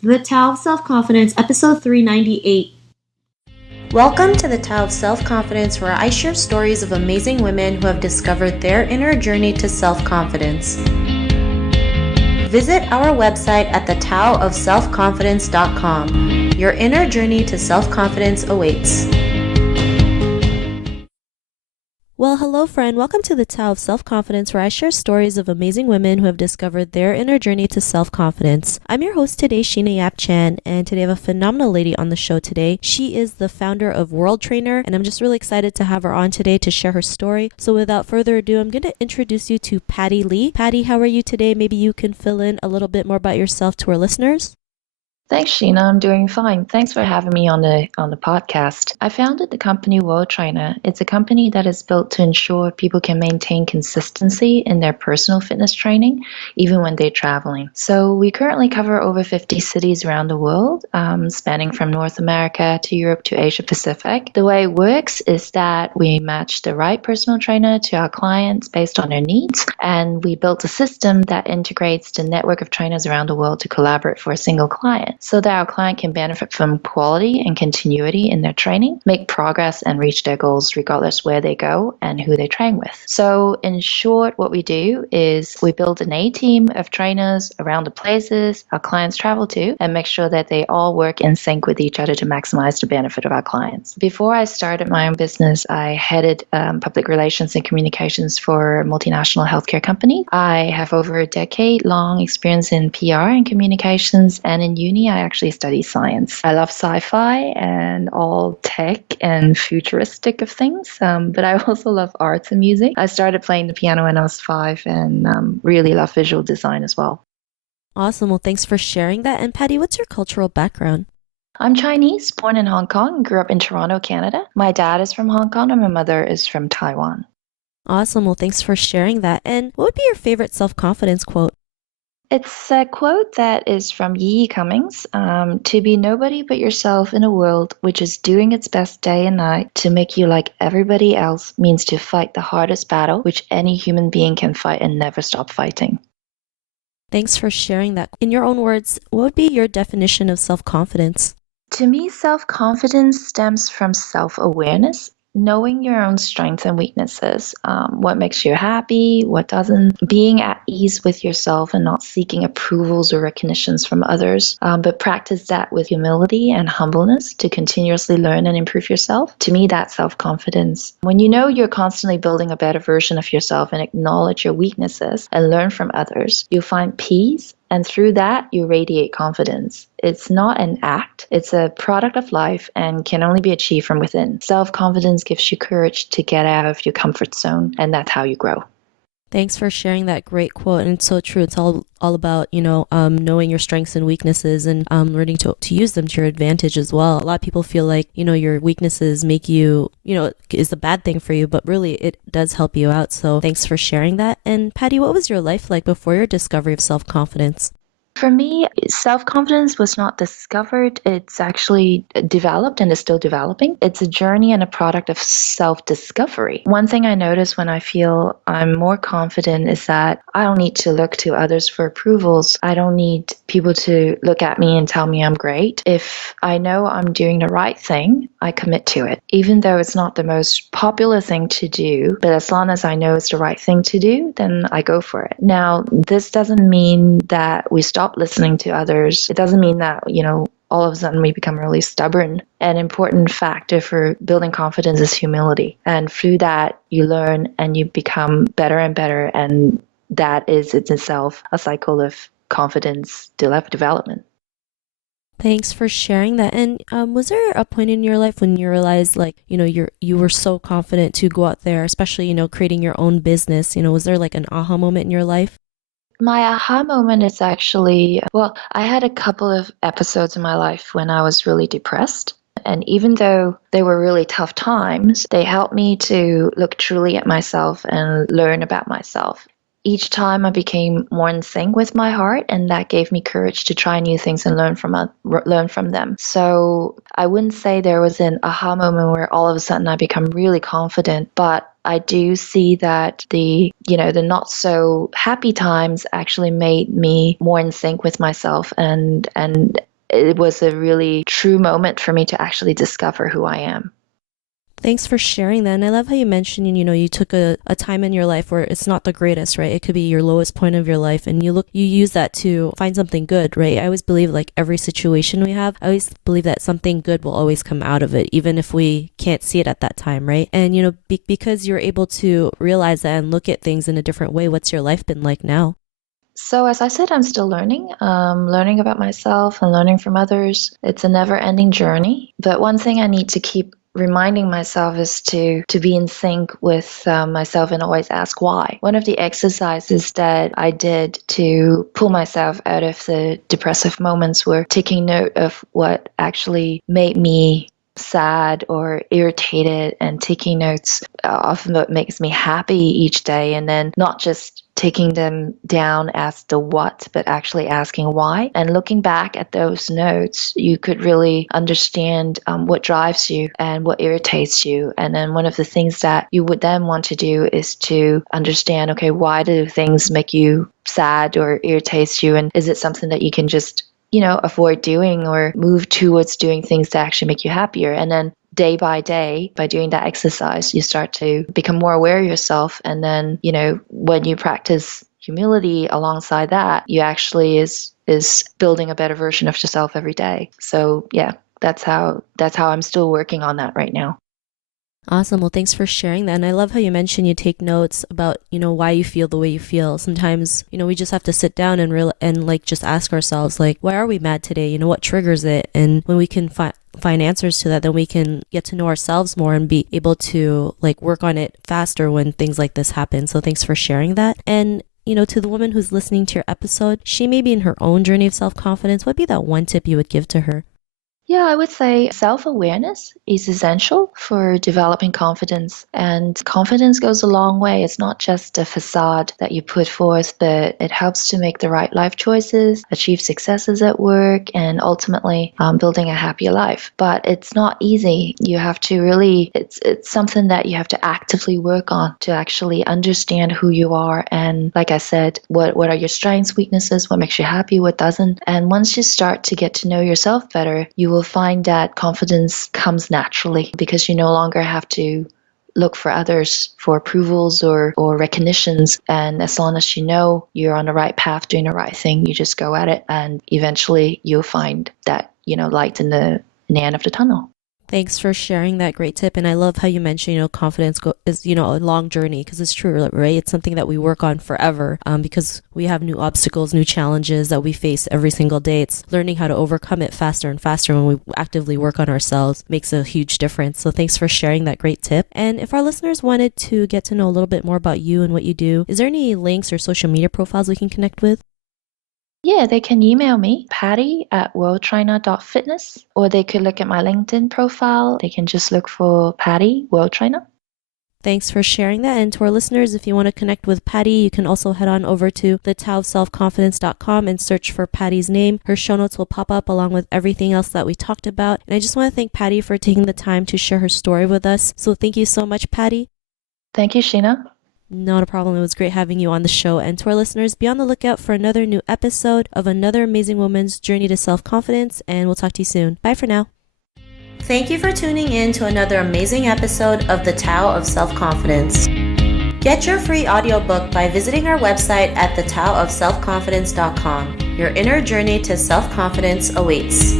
The Tao of Self-Confidence, episode 398. Welcome to the Tao of Self-Confidence, where I share stories of amazing women who have discovered their inner journey to self-confidence. Visit our website at thetaoofselfconfidence.com. Your inner journey to self-confidence awaits. Well, hello friend. Welcome to the Tao of Self-Confidence, where I share stories of amazing women who have discovered their inner journey to self-confidence. I'm your host today, Sheena Yap Chan, and today I have a phenomenal lady on the show today. She is the founder of WorldTrainer, and I'm just really excited to have her on today to share her story. So without further ado, I'm going to introduce you to Patty Lee. Patty, how are you today? Maybe you can fill in a little bit more about yourself to our listeners. Thanks, Sheena. I'm doing fine. Thanks for having me on the podcast. I founded the company WorldTrainer. It's a company that is built to ensure people can maintain consistency in their personal fitness training, even when they're traveling. So we currently cover over 50 cities around the world, spanning from North America to Europe to Asia Pacific. The way it works is that we match the right personal trainer to our clients based on their needs, and we built a system that integrates the network of trainers around the world to collaborate for a single client, so that our client can benefit from quality and continuity in their training, make progress, and reach their goals regardless where they go and who they train with. So in short, what we do is we build an A team of trainers around the places our clients travel to and make sure that they all work in sync with each other to maximize the benefit of our clients. Before I started my own business, I headed public relations and communications for a multinational healthcare company. I have over a decade-long experience in PR and communications, and in uni, I actually study science. I love sci-fi and all tech and futuristic of things, but I also love arts and music. I started playing the piano when I was 5 and really love visual design as well. Awesome. Well, thanks for sharing that. And Patty, what's your cultural background? I'm Chinese, born in Hong Kong, grew up in Toronto, Canada. My dad is from Hong Kong and my mother is from Taiwan. Awesome. Well, thanks for sharing that. And what would be your favorite self-confidence quote? It's a quote that is from Yi Cummings, to be nobody but yourself in a world which is doing its best day and night to make you like everybody else means to fight the hardest battle which any human being can fight and never stop fighting. Thanks for sharing that. In your own words, what would be your definition of self-confidence? To me, self-confidence stems from self-awareness. Knowing your own strengths and weaknesses, what makes you happy, what doesn't, being at ease with yourself and not seeking approvals or recognitions from others, but practice that with humility and humbleness to continuously learn and improve yourself. To me, that's self-confidence. When you know you're constantly building a better version of yourself and acknowledge your weaknesses and learn from others, you'll find peace. And through that, you radiate confidence. It's not an act, it's a product of life and can only be achieved from within. Self-confidence gives you courage to get out of your comfort zone, and that's how you grow. Thanks for sharing that great quote. And it's so true. It's all about, knowing your strengths and weaknesses and learning to use them to your advantage as well. A lot of people feel like, your weaknesses make you, is a bad thing for you, but really it does help you out. So thanks for sharing that. And Patty, what was your life like before your discovery of self-confidence? For me, self-confidence was not discovered. It's actually developed and is still developing. It's a journey and a product of self-discovery. One thing I notice when I feel I'm more confident is that I don't need to look to others for approvals. I don't need people to look at me and tell me I'm great. If I know I'm doing the right thing, I commit to it. Even though it's not the most popular thing to do, but as long as I know it's the right thing to do, then I go for it. Now, this doesn't mean that we stop listening to others. It doesn't mean that, all of a sudden we become really stubborn. An important factor for building confidence is humility. And through that, you learn and you become better and better. And that is in itself a cycle of confidence development. Thanks for sharing that. And was there a point in your life when you realized, you were so confident to go out there, especially, creating your own business? Was there like an aha moment in your life? My aha moment is actually, I had a couple of episodes in my life when I was really depressed. And even though they were really tough times, they helped me to look truly at myself and learn about myself. Each time I became more in sync with my heart, and that gave me courage to try new things and learn from them. So I wouldn't say there was an aha moment where all of a sudden I become really confident, but I do see that the not so happy times actually made me more in sync with myself and it was a really true moment for me to actually discover who I am. Thanks for sharing that. And I love how you mentioned, you took a time in your life where it's not the greatest, right? It could be your lowest point of your life, and you use that to find something good, right? I always believe like every situation we have, I always believe that something good will always come out of it, even if we can't see it at that time, right? And, because you're able to realize that and look at things in a different way, what's your life been like now? So as I said, I'm still learning, learning about myself and learning from others. It's a never-ending journey. But one thing I need to keep reminding myself is to be in sync with myself and always ask why. One of the exercises that I did to pull myself out of the depressive moments were taking note of what actually made me sad or irritated, and taking notes of what makes me happy each day, and then not just taking them down as the what, but actually asking why. And looking back at those notes, you could really understand what drives you and what irritates you. And then one of the things that you would then want to do is to understand, okay, why do things make you sad or irritates you? And is it something that you can just avoid doing, or move towards doing things that actually make you happier? And then day by day, by doing that exercise, you start to become more aware of yourself. And then, when you practice humility alongside that, you actually is building a better version of yourself every day. So yeah, that's how I'm still working on that right now. Awesome. Well, thanks for sharing that. And I love how you mentioned you take notes about, why you feel the way you feel. Sometimes, we just have to sit down and just ask ourselves, like, why are we mad today? What triggers it? And when we can find answers to that, then we can get to know ourselves more and be able to work on it faster when things like this happen. So thanks for sharing that. And to the woman who's listening to your episode, she may be in her own journey of self-confidence. What'd be that one tip you would give to her? Yeah, I would say self-awareness is essential for developing confidence. And confidence goes a long way. It's not just a facade that you put forth, but it helps to make the right life choices, achieve successes at work, and ultimately building a happier life. But it's not easy. You have to really, it's something that you have to actively work on to actually understand who you are. And like I said, what are your strengths, weaknesses, what makes you happy, what doesn't. And once you start to get to know yourself better, you will find that confidence comes naturally, because you no longer have to look for others for approvals or recognitions. And as long as you know you're on the right path, doing the right thing, you just go at it, and eventually you'll find that, light in the end of the tunnel. Thanks for sharing that great tip. And I love how you mentioned, confidence is, a long journey, because it's true, right? It's something that we work on forever because we have new obstacles, new challenges that we face every single day. It's learning how to overcome it faster and faster when we actively work on ourselves makes a huge difference. So thanks for sharing that great tip. And if our listeners wanted to get to know a little bit more about you and what you do, is there any links or social media profiles we can connect with? Yeah, they can email me, patty@worldtrainer.fitness, or they could look at my LinkedIn profile. They can just look for Patty, WorldTrainer. Thanks for sharing that. And to our listeners, if you want to connect with Patty, you can also head on over to thetaoofselfconfidence.com and search for Patty's name. Her show notes will pop up along with everything else that we talked about. And I just want to thank Patty for taking the time to share her story with us. So thank you so much, Patty. Thank you, Sheena. Not a problem. It was great having you on the show. And to our listeners, be on the lookout for another new episode of another amazing woman's journey to self-confidence. And we'll talk to you soon. Bye for now. Thank you for tuning in to another amazing episode of The Tao of Self-Confidence. Get your free audiobook by visiting our website at thetaoofselfconfidence.com. Your inner journey to self-confidence awaits.